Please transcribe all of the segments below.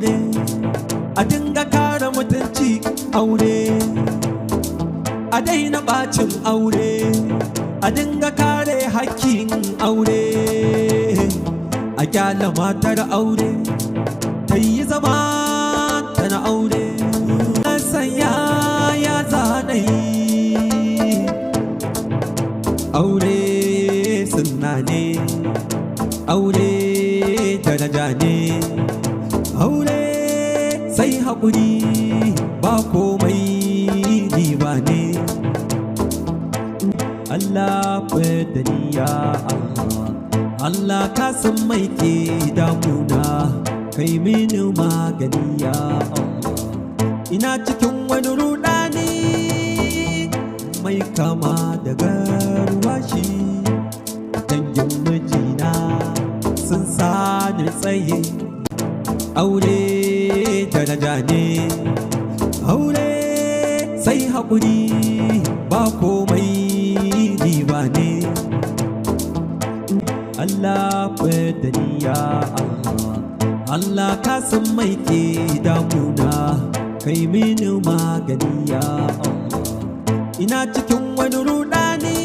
aure a dinga kare mutunci aure a daina bacin aure a dinga kare hakkin aure a kyala matar aure ta yi zama ta na aure na sanya ya zanayi aure sunna ne aure daraja ne aure sai haƙuri ba komai riba ne Allah da ni ya Allah Allah ka san mai ke damuna kai mini magani ya Allah ina cikin wani rudani mai kama da garwashi dangin mijina sun sani tsaye aure daraja ne aure sai haƙuri ba komai riba ne Allah da ni ya Allah Allah ka san mai ke damuna kai mini magani ya Allah ina cikin wani rudani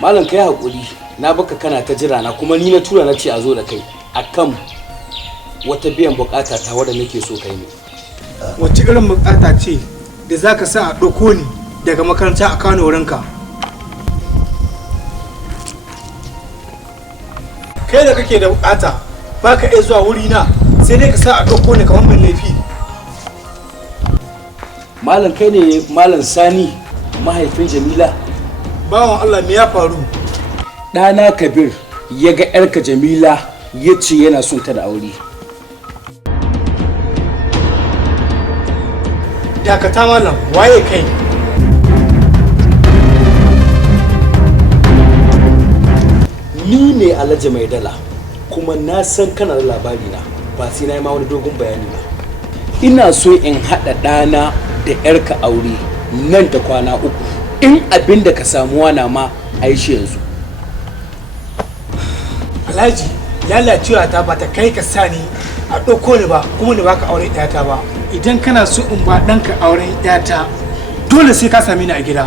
Malam kai hakuri na baka kana ta jira na kuma ni na tura na ce a zo da kai akan wata biyan bukata ta wadda nake so kai ne. Wace irin bukata ce da zaka sa a ɗauko ni daga makaranta a Kano wurinka? Kai da kake da bukata baka iya zuwa wuri na sai dai ka sa a ɗauko ni kamar mai laifi. Malam kai ne Malam Sani mahaifin Jamila? Bawan Allah me ya faru? Ɗana Kabir ya ga 'yarka Jamila ya ce yana son ta da aure. Dakata malam, waye kai? Ni ne Alhaji Maidala kuma na san kana da labari na ba sai na yi ma wani dogon bayani ba. Ina so in haɗa ɗana da 'yarka aure nan da kwana 3. In abin da ka samuwa na ma a yi shi yanzu. Alhaji, lalacewa ta ba ta kai ka sani a ɗauko ni ba kuma ni baka aure ɗata ba. Idan kana so in ba ɗanka auren ɗata dole sai ka same ni a gida.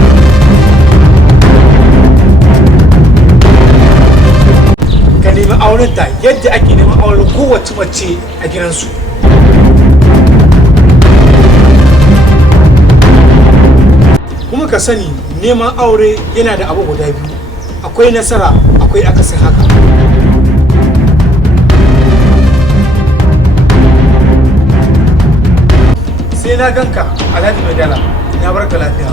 Ka nemi auren ta yadda ake neman auren kowace mace a gidansu. Kuma ka sani neman aure yana da abu guda biyu, akwai nasara akwai akasin haka. Sai na ganka Alhaji Maidala, na barka lafiya.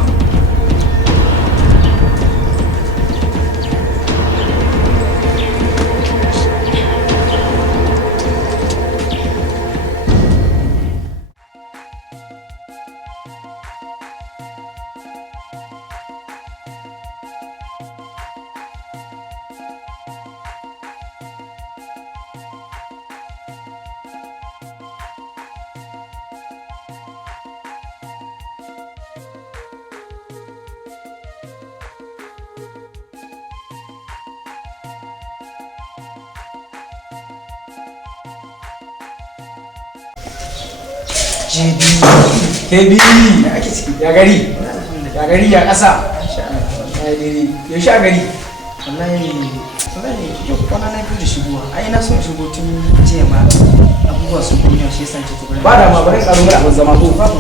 Kebi ya ake ciki ya gari ya ƙasa ya sha gari wallahi yau kwana na biyu da shigowa ai na son shigo tun jiya ma abubuwa sun kunya shi yasa ce tukuri ba da ma bari karo mai abin zama ko babu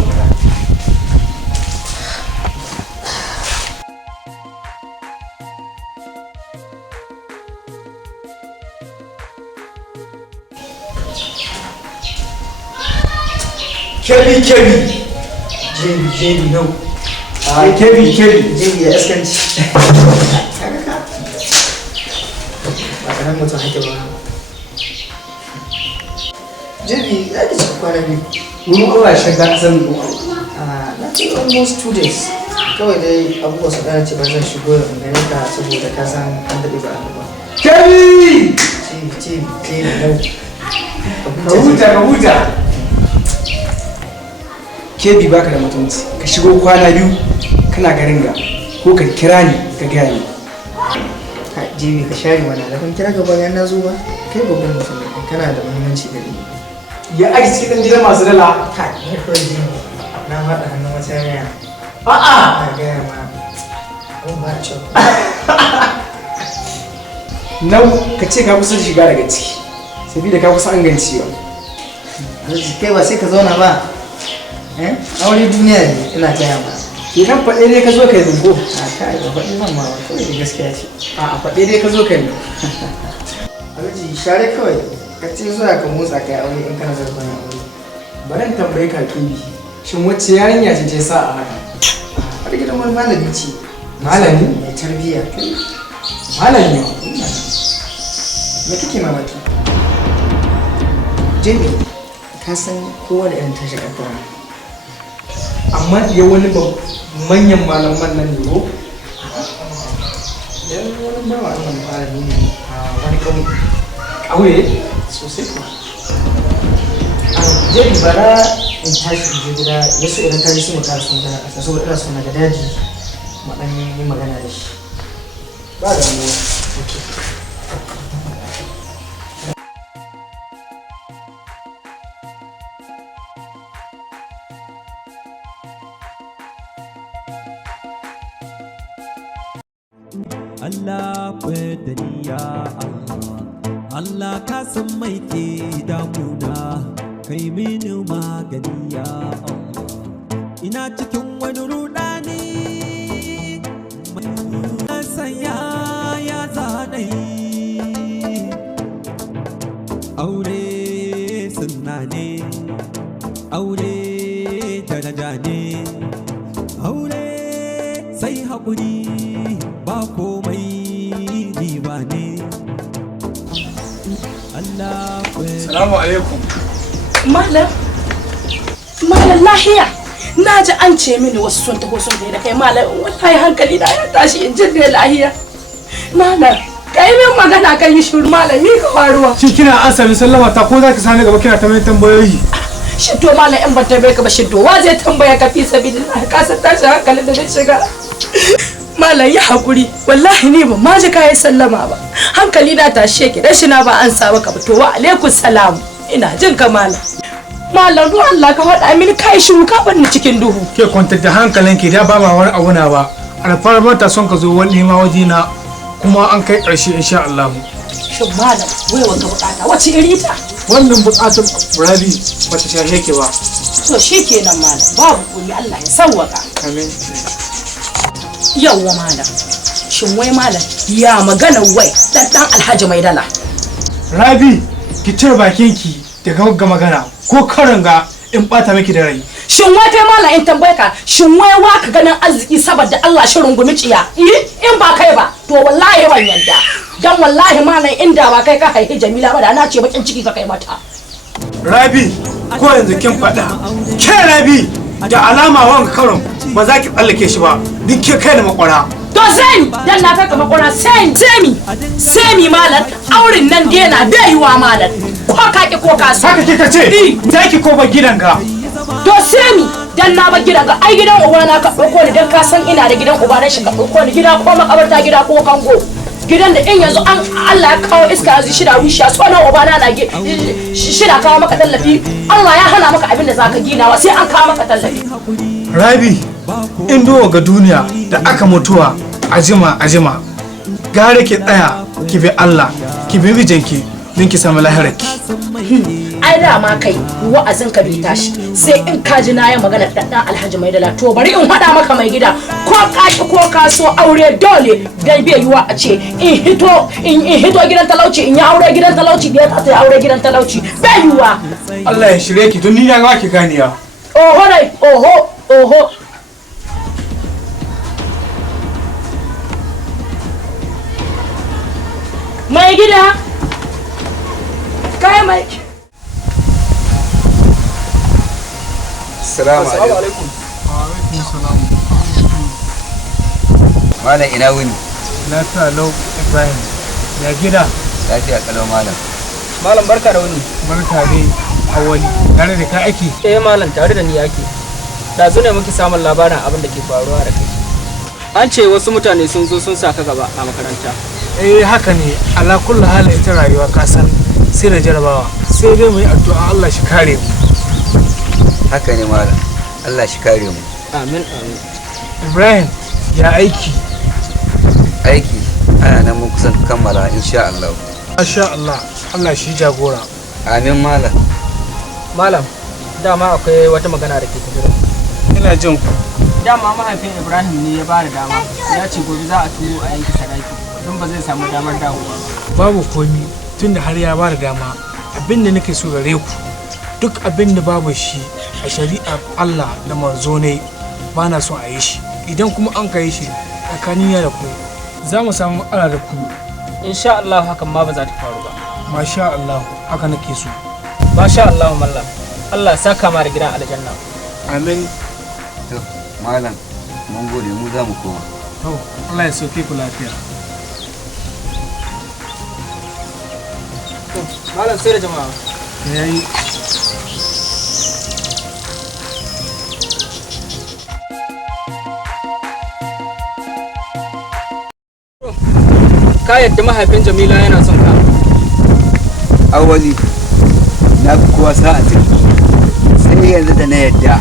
Kebi no kebi ya iskanci ba kanan mutum hake ba jebi ya ke cikin kwana biyu wurin Allah shagga kasan na ce almost 2 days kawai dai abubuwa su ɗana ce ba zan shigo da gane ka saboda ka san an daɗe ba a ba kebi no ka huta kebi baka da mutunci ka shigo kwana biyu kana garin ga ko ka kira ni ka gaya ni jebi ka share mana da kun kira ka bayan na zo ba kai babban mutum ne kana da muhimmanci gari ya aiki cikin gidan masu dala ne kawai jebi na faɗa hannun wata yaya a'a na gaya ma abin ba da cewa nau ka ce ka kusa shiga daga ciki sabida ka kusa an gancewa kai ba sai ka zauna ba aure duniya ne ina gaya ma ke kan faɗe dai ka zo ka yi zungo a kai ba faɗi zan ma kawai da gaskiya ce a faɗe dai ka zo ka yi alhaji share kawai ka ce zuwa ka motsa kai aure in kana zarfin aure bari in tambayi ka kibi shin wacce yarinya ce ta sa a haka har gidan wani malami ce malami mai tarbiyya malami me kake mamaki jami ka san kowa da irin tashi ƙaddara amma ya wani manyan malaman nan ne ko yan wani bawa wannan malami ne a wani ƙauye ƙauye sosai kuwa jami bara in tashi in je gida ya so idan ka ji sai mu ƙara son gana ƙasa saboda ina son na ga daji mu ɗan yi magana da shi ba da mu Allah fadani ya Allah Allah ka san mai ke damuna kai mini magani ya Allah ina cikin wani rudani mai sanya ya zanai aure sunna ne aure daraja ne aure sai haƙuri ba komai riba ne Allah Salamu alaikum. Malam lahiya na ji an ce mini wasu sun taho sun da kai malam wallahi hankali na ya tashi in jin da lahiya malam kai min magana kan yi shiru malam ni ka faruwa Shi kina an sami sallama ta ko za ki sani gaba kina ta mai tambayoyi. shiddo malam in ban tambaye ka ba shiddo wa zai tambaya ka fi sabilillah ka san tashi hankalin da zai shiga malam ya hakuri wallahi ni ba ma ji kai sallama ba hankali na tashe ki dan shi na ba an saba ka to wa alaikum salam ina jin ka malam ruwan Allah ka faɗa mini kai shiru ka bar ni cikin duhu Ke kwantar da hankalinki da ba ma wani abu na ba. Alfarmar ta son ka zo wani ma waje na kuma an kai ƙarshe insha Allah. shin malam wai wanga bukata wace iri ta wannan bukatun rabi ba ta shahe ke ba. to shikenan malam babu komai Allah ya sauwaka Amin. yawwa malam shin wai malam ya magana wai dan Alhaji Maidala Rabi ki cire bakinki daga wagga magana ko karanga in bata miki da rai. shin wai kai malam in tambaye ka shin wai wa ka ganin arziki saboda Allah shi rungumi ciya in ba kai ba to wallahi ban yanda dan wallahi malam inda ba kai ka haihi Jamila ba da na ce bakin ciki ka kai mata Rabi ko yanzu kin faɗa ke Rabi da alama wanga karon ba za ki tsallake shi ba duk ke kai da makwara. to sai dan na kai ka makona semi malam aurin nan dai na bai yiwa malam ko ka ki ko ka so Haka kika ce za ki ko ba gidanka. to semi dan na ba gidan ga ai gidan uba na ka dauko ni dan ka san ina da gidan uba na shi ka dauko ni gida ko makabarta gida ko kango gidan da in yanzu an Allah ya kawo iska yanzu shida rushiya tsonan uba na shida kawo maka tallafi Allah ya hana maka abin da zaka ginawa sai an kawo maka tallafi Rabi in dowa ga duniya da aka mutuwa ajima gare ki tsaya ki bi Allah ki bi mijinki don ki samu lahirarki. ai da ma kai wa'azin ka bai tashi sai in ka ji na yi magana dan Alhaji Maidala to bari in hada maka mai gida ko kaki ko kaso aure dole dai bai yiwa a ce in hito gidan talauci in ya aure gidan talauci bai ta aure gidan talauci bai yiwa Allah ya shirye ki don ni na ga ki ganiya. oho dai oho mai gida kai mai Assalamu alaikum. Malam ina wuni? Lafiya lau Ibrahim. Ya gida? Lafiya kalau malam. Malam barka da wuni. Barka dai Awali. Tare da ka ake? Malam tare da ni yake. Da ne muke samun labarin abin da ke faruwa da kai. An ce wasu mutane sun zo sun saka gaba a makaranta. Haka ne. Ala kullu halin ita rayuwa ka san sai da jarabawa. Sai dai mu yi addu'a Allah shi kare mu. Haka ne malam. Allah shi kare mu. Amin. Ibrahim ya aiki. Aiki ana nan mun kusan kammala insha Allah. Masha Allah. Allah shi jagora. Amin malam. Malam, dama akwai wata magana da ke tafiya. Ina jin ku. Dama mahaifin Ibrahim ne ya bada dama. Ya ce gobe za a turo a yanke sadaki don ba zai samu damar dawowa. Babu komi tunda har ya bada dama. Abin da nake so gare ku duk abin da babu shi a shari'ar Allah da manzo ne ba na son a yi shi. Idan kuma an ka yi shi tsakanin da ku za mu samu matsala da ku. Insha Allah hakan ma ba za ta faru ba. Masha Allah haka nake so. Masha Allah mallam. Allah saka ma da gidan aljanna. Amin. To malam mun gode mu za mu koma. To Allah ya sauke ku lafiya. Malam sai da jama'a. Yayi. Ka yadda mahaifin Jamila yana son ka. Awali na fi kowa sa'a ciki. Sai yanzu da na yadda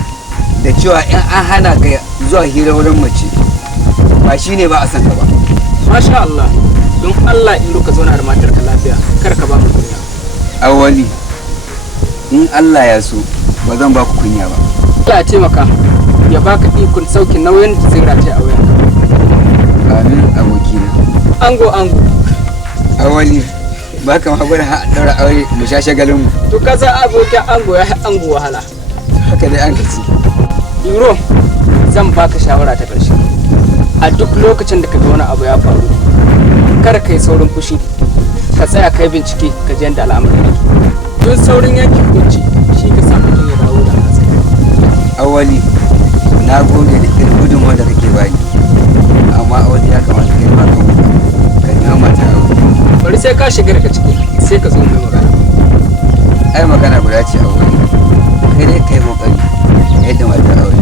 da cewa in an hana ka zuwa hira wurin mace ba shine ba a san ka ba. Masha Allah. Don Allah in ka zauna da matarka lafiya kar ka ba mu kunya. Awali in Allah ya so ba zan ba ku kunya ba. Allah ya taimaka ya baka ikon saukin nauyin da zai rataye a wayanka. Amin abokina. Ango. Awali ba ka ma bari ha daura aure mu sha shagalin mu. To ka san abokin ango ya ango wahala. Haka dai an kaci. Iro zan baka shawara ta ƙarshe. A duk lokacin da ka ga wani abu ya faru kada ka yi saurin fushi ka tsaya ka yi bincike ka ji yadda al'amari yake. Don saurin yanke hukunci shi ka sa mutum ya dawo da nasa. Awali na gode da irin gudunmawar da kake bani amma Awali ya kamata kai ma ka nemi mata aure. Bari sai ka shiga daga ciki sai ka zo mai magana. Ai magana guda ce Awali kai dai kai kokari ka yadda mata aure.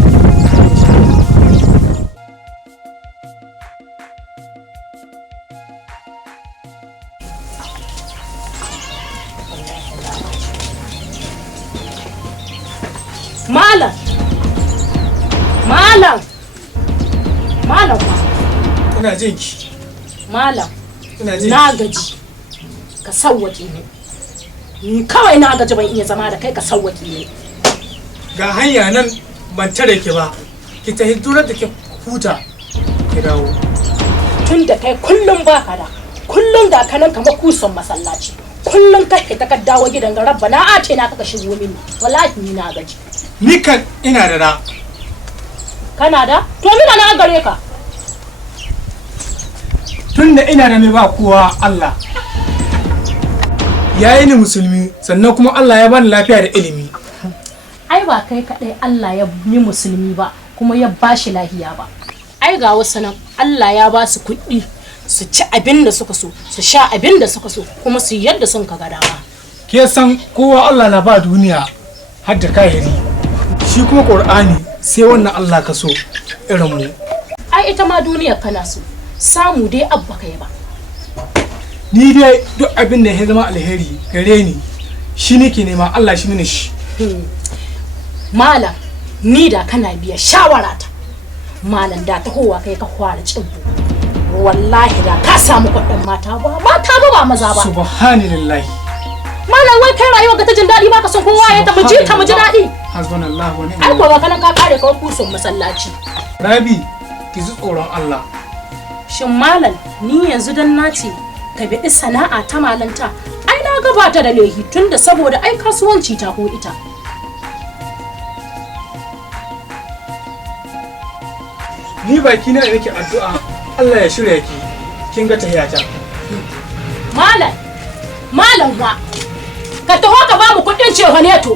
Ina jin ki. Malam, Ina jin na gaji. ka sawwake ni kawai na gaji ban iya zama da kai, ka sawwake ni. Ga hanya nan ban tare ki ba, ki ta hidurar da ki huta ki dawo. Tun da kai kullum ba ka da, kullum ga kanan kamar kusan masallaci, kullum ka ta ka dawo gidan ga rabba na ace na kaka shigo mini, wallahi ni na gaji. Ni kan ina da da. Kana da? To mina na gare ka. Tun da ina da mai ba kowa Allah. Ya yi ni musulmi sannan kuma Allah ya bani lafiya da ilimi. Ai ba kai kaɗai Allah ya yi musulmi ba kuma ya ba shi lahiya ba. Ai ga wasu nan Allah ya ba su kuɗi su ci abin da suka so, su sha abin da suka so, kuma su yadda sun ka ga dama. Ke san kowa Allah na ba duniya har da kahiri. Shi kuma Qur'ani sai wannan Allah ka so irin mu. Ai ita ma duniyar kana so, samu dai abba kai ba. Ni dai duk abin da ya zama alheri gare ni shi nake nema, Allah shi mini shi. Malam ni da kana biya shawara ta, malam da tahowa kai ka fara cibbu, wallahi da ka samu kuɗin mata ba maza ba. Subhanallahi. Malam wai kai rayuwa ga ta jin daɗi ba ka son kowa ya ta mu ji daɗi. Hasbunallahu wa ni'mal Ai kuwa kana ka kare ka kusun masallaci. Rabi ki ji tsoron Allah. Shin malam ni yanzu dan nace ka biɗi sana'a ta malanta, ai na gabata da lehi tunda saboda ai kasuwanci ta ko ita. Ni baki na nake addu'a Allah ya shirya ki, kin ga tahiyata. Malam wa ka taho ka ba mu kuɗin cewa ne to.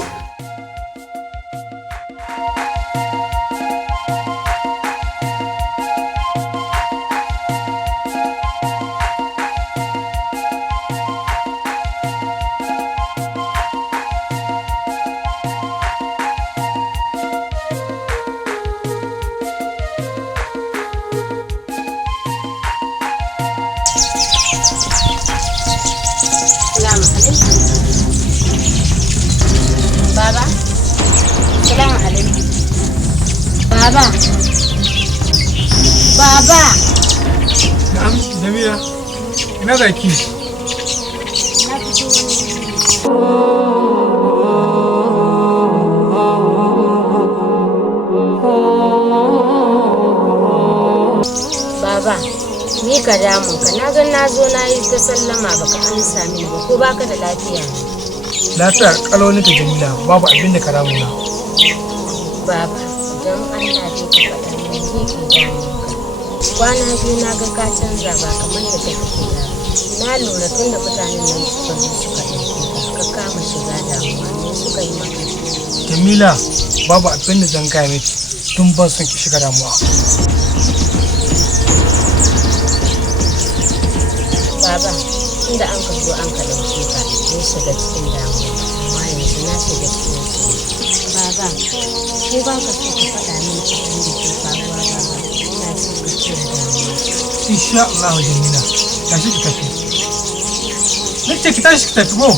Baba, salamu alaikum. Baba. Na'am, Jamila. Ina zaki? Baba, ni ka damu ka na zo na yi ta sallama baka amsa min ba, ko baka da lafiya ne? Lafiyar kalau nake Jamila, babu abin da ka ramu na. Baba, don Allah dai ka faɗa min ni ke damu ka. Kwana biyu na ga ka canza ba kamar yadda kake da. Na lura tun da mutanen nan suka zo suka ɗauke ka kama shiga damuwa, ne suka yi maka. Jamila, babu abin da zan gaya miki tun ban son ki shiga damuwa. Baba, inda an ka zo an ka ɗauke ka, ne shiga cikin damuwa, amma yanzu na shiga cikin su. Baba, ko ba ka so ka faɗa min abin da ke faruwa baba, ina so ka cire damuwa. Insha Allah Jamila, tashi ki tafi. Nace ki tashi ki tafi ko?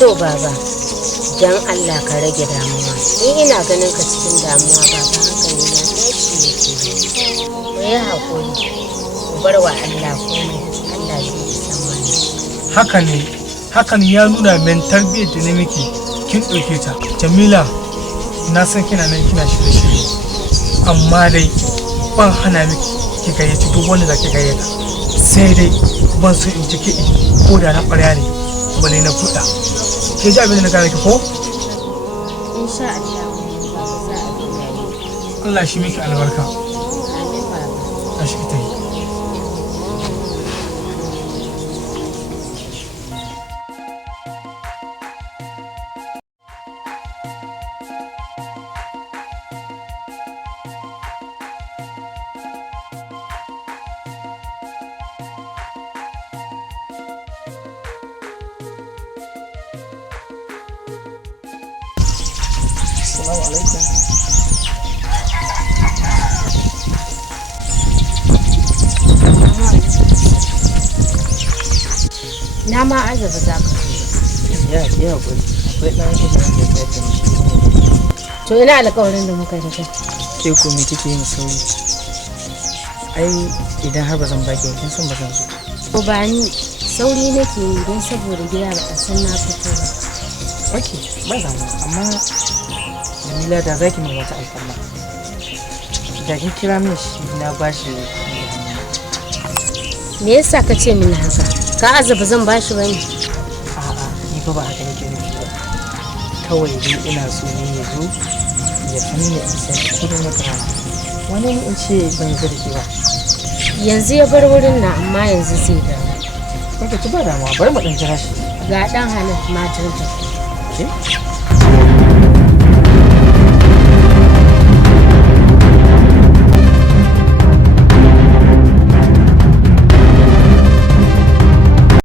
To baba, don Allah ka rage damuwa. Ni ina ganin ka cikin damuwa baba, hankali na tashi yake. Mu yi haƙuri, mu bar wa Allah komai, Allah zai yi tsammani. Hakan ya nuna min tarbiyyar da na miki kin ɗauke ta. Jamila, na san kina nan kina shirye-shirye, amma dai ban hana miki ki gayyaci duk wanda za ki gayyata. Sai dai ban so in ji kiɗi ko da na ƙwarya ne, bale na kuɗa. Ke ji abin da na gane ki ko? Insha Allah baba za a biya. Allah shi miki albarka. Amin baba. Tashi ki tafi. Assalamu alaikum. Na ma azaba za ka zo. Ya haƙuri. Akwai ɗan ilimin da ya tsaye To ina alƙawarin da muka yi da kai. ke ko me kike yin sauri? Ai idan har ba zan baki kin san ba zan zo. Ko ba ni sauri nake yi don saboda gida ba a san na fito ba. Ok, ba damu, amma Jamila da zaki min wata alfarma. Da kin kira min shi na bashi. Me yasa ka ce min haka? Ka azaba zan bashi bane. A'a, ni fa ba haka nake nufi ba. Kawai dai ina so ne ya zo ya fanni in san kudin wata rana. Wani ne in ce ban yarda da ke ba. Yanzu ya bar wurin na amma yanzu zai dawo. Kaka ci ba damuwa, bari mu ɗan jira shi. Ga ɗan halin matar ta. Ke?